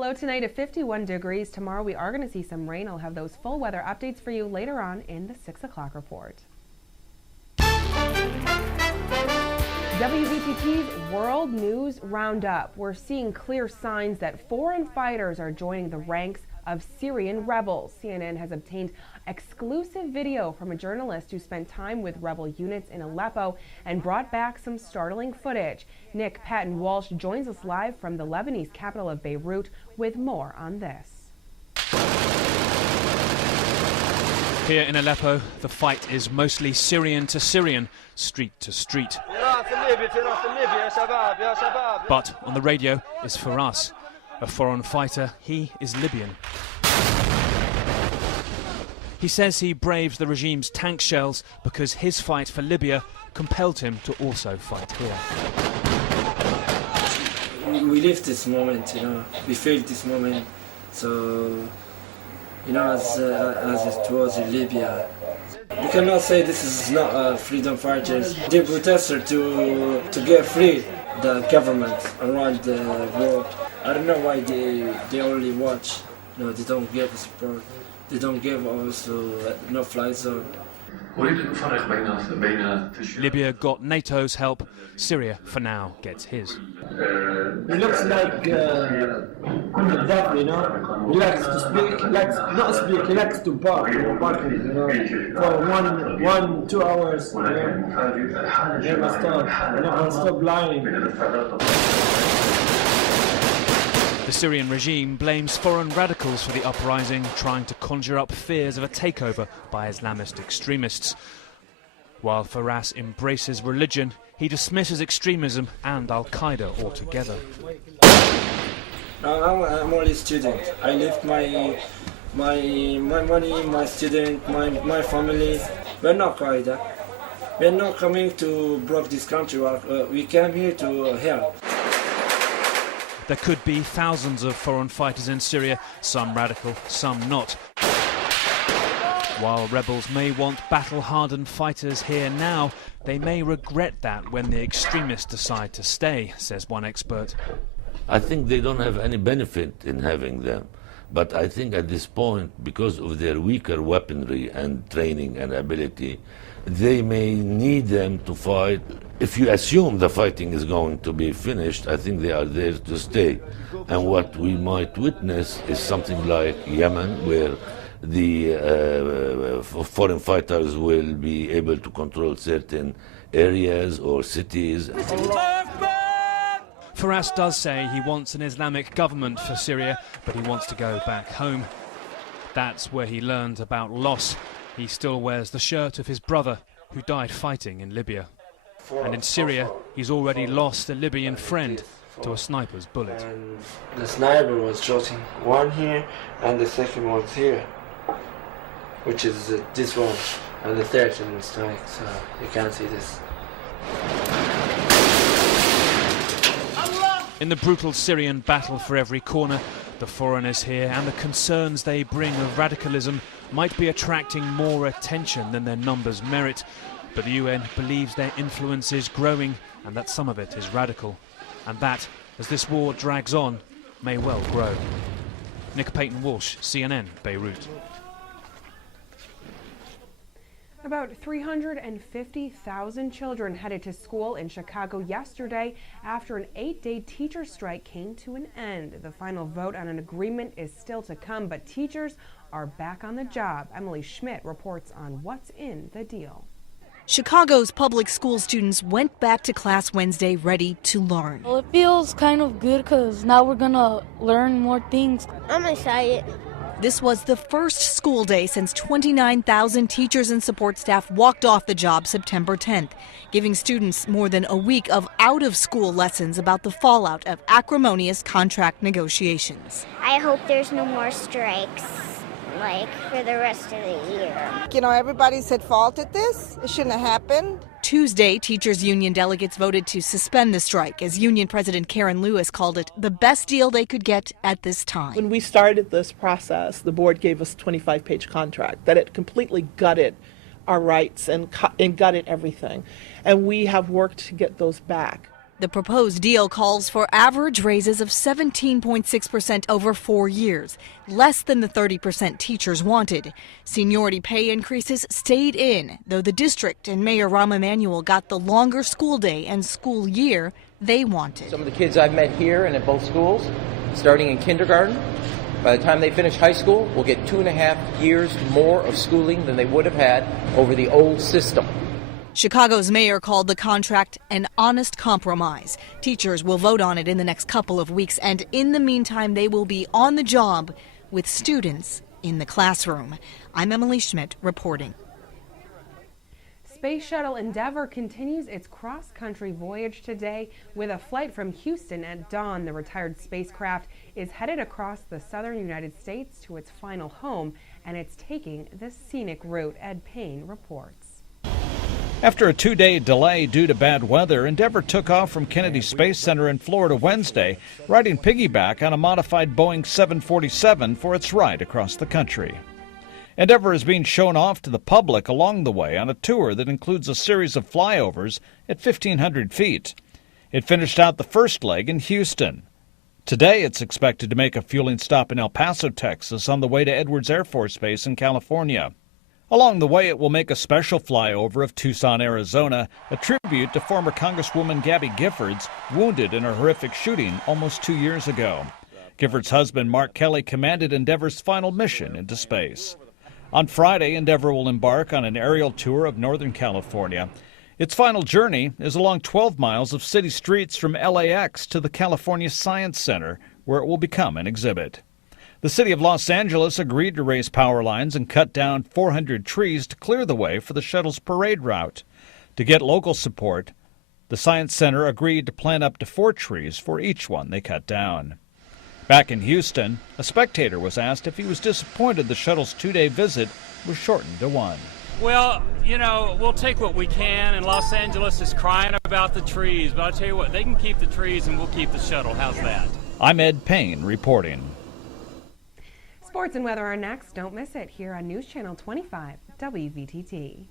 Low tonight at 51 degrees. Tomorrow we are going to see some rain. I'll have those full weather updates for you later on in the 6 o'clock report. WVTT's World News Roundup. We're seeing clear signs that foreign fighters are joining the ranks of Syrian rebels. CNN has obtained exclusive video from a journalist who spent time with rebel units in Aleppo and brought back some startling footage. Nick Patton-Walsh joins us live from the Lebanese capital of Beirut with more on this. Here in Aleppo, the fight is mostly Syrian to Syrian, street to street. But on the radio is Faras, a foreign fighter. He is Libyan. He says he braves the regime's tank shells because his fight for Libya compelled him to also fight here. We live this moment, we feel this moment. So, as it was in Libya, you cannot say this is not freedom fighters. They protested to get free the government around the world. I don't know why they only watch. They don't give support. They don't give also no fly zone. Libya got NATO's help. Syria, for now, gets his. He looks like that, He likes to speak, not speak, he likes to bark, for 2 hours, never stop lying. The Syrian regime blames foreign radicals for the uprising, trying to conjure up fears of a takeover by Islamist extremists. While Faras embraces religion, he dismisses extremism and Al-Qaeda altogether. I'm only a student. I left my money, my student, my family. We're not Qaeda. We're not coming to block this country. We came here to help. There could be thousands of foreign fighters in Syria, some radical, some not. While rebels may want battle-hardened fighters here now, they may regret that when the extremists decide to stay, says one expert. I think they don't have any benefit in having them. But I think at this point, because of their weaker weaponry and training and ability, they may need them to fight. If you assume the fighting is going to be finished, I think they are there to stay. And what we might witness is something like Yemen, where the foreign fighters will be able to control certain areas or cities. Faras does say he wants an Islamic government for Syria, but he wants to go back home. That's where he learned about loss. He still wears the shirt of his brother, who died fighting in Libya. And in Syria, he's already lost a Libyan friend to a sniper's bullet. And the sniper was shooting one here, and the second was here, which is this one, and the third in the stomach, so you can't see this. In the brutal Syrian battle for every corner, the foreigners here and the concerns they bring of radicalism might be attracting more attention than their numbers merit. But the UN believes their influence is growing and that some of it is radical. And that, as this war drags on, may well grow. Nick Patton-Walsh, CNN, Beirut. About 350,000 children headed to school in Chicago yesterday after an 8-day teacher strike came to an end. The final vote on an agreement is still to come, but teachers are back on the job. Emily Schmidt reports on what's in the deal. Chicago's public school students went back to class Wednesday ready to learn. Well, it feels kind of good because now we're going to learn more things. I'm excited. This was the first school day since 29,000 teachers and support staff walked off the job September 10th, giving students more than a week of out-of-school lessons about the fallout of acrimonious contract negotiations. I hope there's no more strikes, for the rest of the year. Everybody's at fault at this. It shouldn't have happened. Tuesday, teachers' union delegates voted to suspend the strike, as Union President Karen Lewis called it the best deal they could get at this time. When we started this process, the board gave us a 25-page contract that it completely gutted our rights and gutted everything. And we have worked to get those back. The proposed deal calls for average raises of 17.6% over 4 years, less than the 30% teachers wanted. Seniority pay increases stayed in, though the district and Mayor Rahm Emanuel got the longer school day and school year they wanted. Some of the kids I've met here and at both schools, starting in kindergarten, by the time they finish high school, will get 2.5 years more of schooling than they would have had over the old system. Chicago's mayor called the contract an honest compromise. Teachers will vote on it in the next couple of weeks, and in the meantime, they will be on the job with students in the classroom. I'm Emily Schmidt reporting. Space Shuttle Endeavour continues its cross-country voyage today with a flight from Houston at dawn. The retired spacecraft is headed across the southern United States to its final home, and it's taking the scenic route. Ed Payne reports. After a 2-day delay due to bad weather, Endeavour took off from Kennedy Space Center in Florida Wednesday, riding piggyback on a modified Boeing 747 for its ride across the country. Endeavour is being shown off to the public along the way on a tour that includes a series of flyovers at 1,500 feet. It finished out the first leg in Houston. Today, it's expected to make a fueling stop in El Paso, Texas, on the way to Edwards Air Force Base in California. Along the way, it will make a special flyover of Tucson, Arizona, a tribute to former Congresswoman Gabby Giffords, wounded in a horrific shooting almost 2 years ago. Giffords' husband, Mark Kelly, commanded Endeavour's final mission into space. On Friday, Endeavour will embark on an aerial tour of Northern California. Its final journey is along 12 miles of city streets from LAX to the California Science Center, where it will become an exhibit. The city of Los Angeles agreed to raise power lines and cut down 400 trees to clear the way for the shuttle's parade route. To get local support, the Science Center agreed to plant up to 4 trees for each one they cut down. Back in Houston, a spectator was asked if he was disappointed the shuttle's 2-day visit was shortened to 1. Well, you know, we'll take what we can, and Los Angeles is crying about the trees, but I'll tell you what, they can keep the trees and we'll keep the shuttle. How's that? I'm Ed Payne reporting. Sports and weather are next. Don't miss it here on News Channel 25 WVTT.